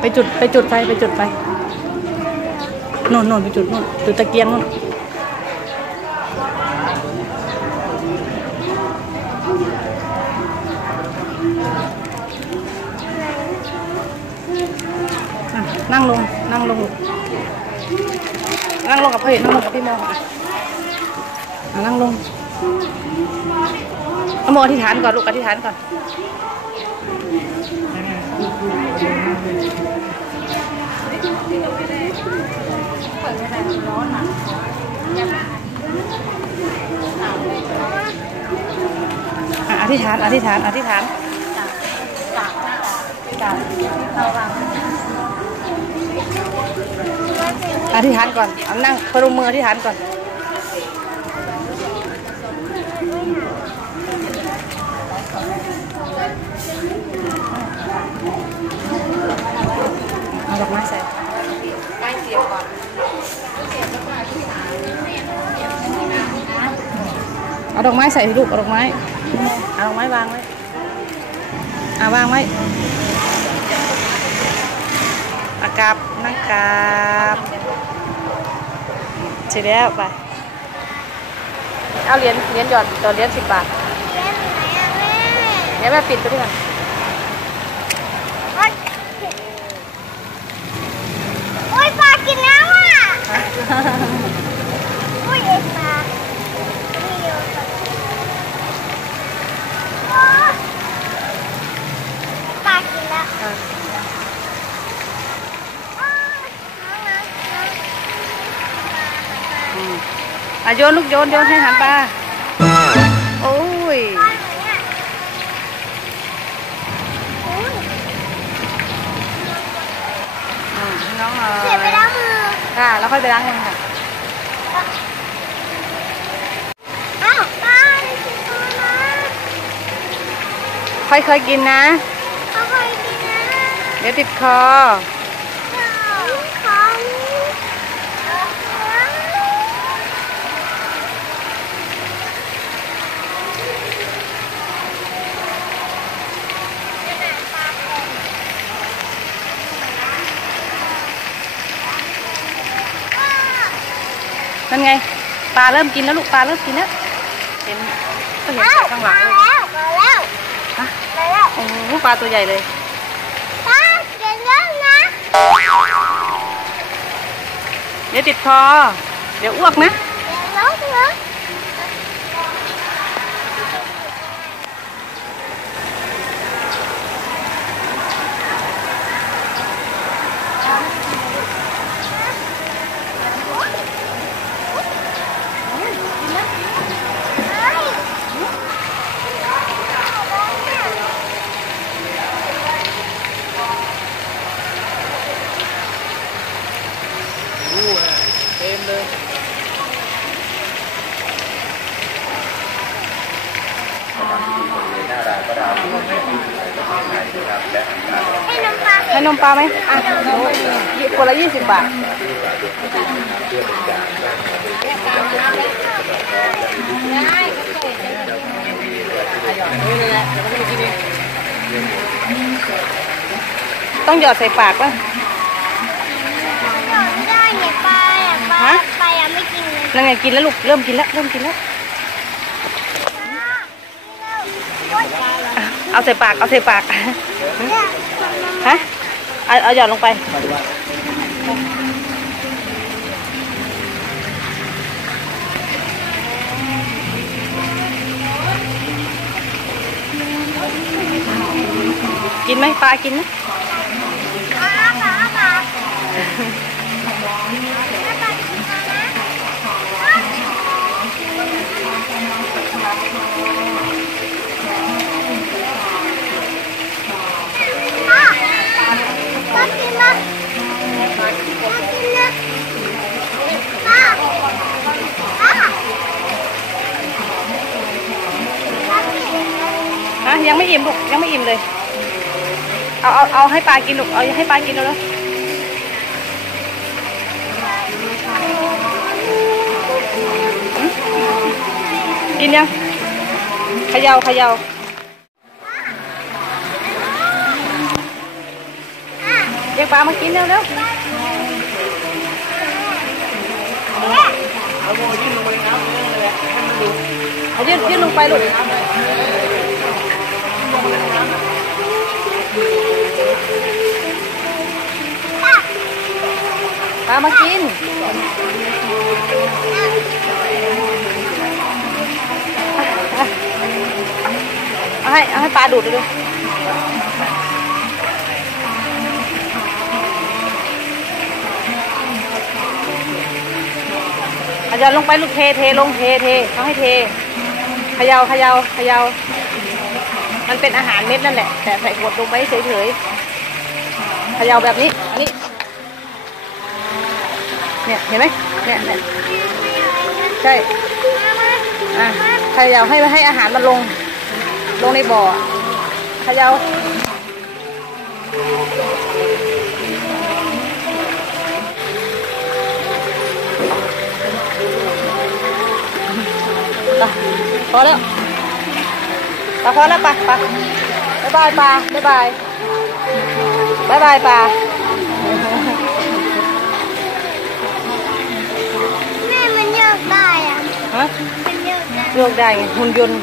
ไปจุดไปจุดไฟไปจุดไฟโน่นโน่นไปจุดโน่นจุดตะเกียงโน่นนั่งลง นั่งลง นั่งลงกับพี่นั่งลงกับพี่โมอะอะนั่งลงเอาโมอธิษฐานก่อน ลูกอธิษฐานก่อน อะอธิษฐาน อธิษฐาน อธิษฐานอธิษฐานก่อน เอานั่งพนมมืออธิษฐานก่อนเอาดอกไม้ใส่ เอาดอกไม้ใส่สิลูกเอาดอกไม้ เอาดอกไม้วางไว้อ่าวางไว้อากาบนั่งกราบเสร็จแล้วไป เอาเหรียญเหรียญหยอดต่อเหรียญสิบบาทเล่นไหนอะแม่เดี๋ยวแม่ปิดไปด้วยกันโอ๊ยโอ๊ยปลากินน้ำอะโอ๊ยเอ็นปลาไม่เยอะเลยโอ๊ยปลากินแล้วโอ๊ยน้ำน้ำน้ำอืมอะโยนลูกโยนโยนให้หันปลาโอ้ยปลาไหนอะโอ๊ยอืมให้น้องเอเสียไปแล้วมือค่ะ แล้วค่อยไปล้างมือค่ะอ้าวปลาได้กินตัวนะค่อยๆกินนะ เดี๋ยวติดคอของนั่นไงปลาเริ่มกินแล้วลูกปลาเริ่มกินแล้วเห็นก็เห็นจากข้างหลังเลยมาแล้วมาแล้วฮะมาแล้วโอ้โหปลาตัวใหญ่เลย เดี๋ยวติดคอ เดี๋ยวอ้วกนะ เก่งแล้วนะ เต็มเลย ให้น้ำปลาให้นมปลาไหมอะหยิบคนละยี่สิบบาทต้องหยอดใส่ปากป่ะหยอดไม่ได้เนี่ยปลาอะปลาฮะปลายังไม่กินเลยนั่นไงกินแล้วลูกเริ่มกินแล้วเริ่มกินแล้ว อะ เอาใส่ปาก เอาใส่ปาก ฮะ เอาเอาหยอดลงไป กินไหมปลา กินไหม ยังไม่อิ่มลูกยังไม่อิ่มเลย เอาเอาเอาให้ปลากินลูกเอาให้ปลากินแล้วกินยังขยาเขยาอรียกปลามากินเร็วเร็วเอายื่นลงไปในน้ำเลย มายื่นยื่นลงไปลูกปลามากิน เอาให้เอาให้ปลาดูดเลยอาจารย์ลงไปลูกเทเทลงเทเทเขาให้เทเขยาเขยาเขยามันเป็นอาหารเม็ดนั่นแหละ แต่ใส่ขวดลงไปเฉยๆเขยาแบบนี้ อันนี้ เนี่ยเห็นไหมเนี่ยเนี่ยใช่อะขยาให้ให้อาหารมันลง ลงในบ่อเขยาไปพอแล้วไปพอแล้วไปไปบ๊ายบายปลาบ๊ายบายบ๊ายบายปลา เลือกได้หุ่นยนต์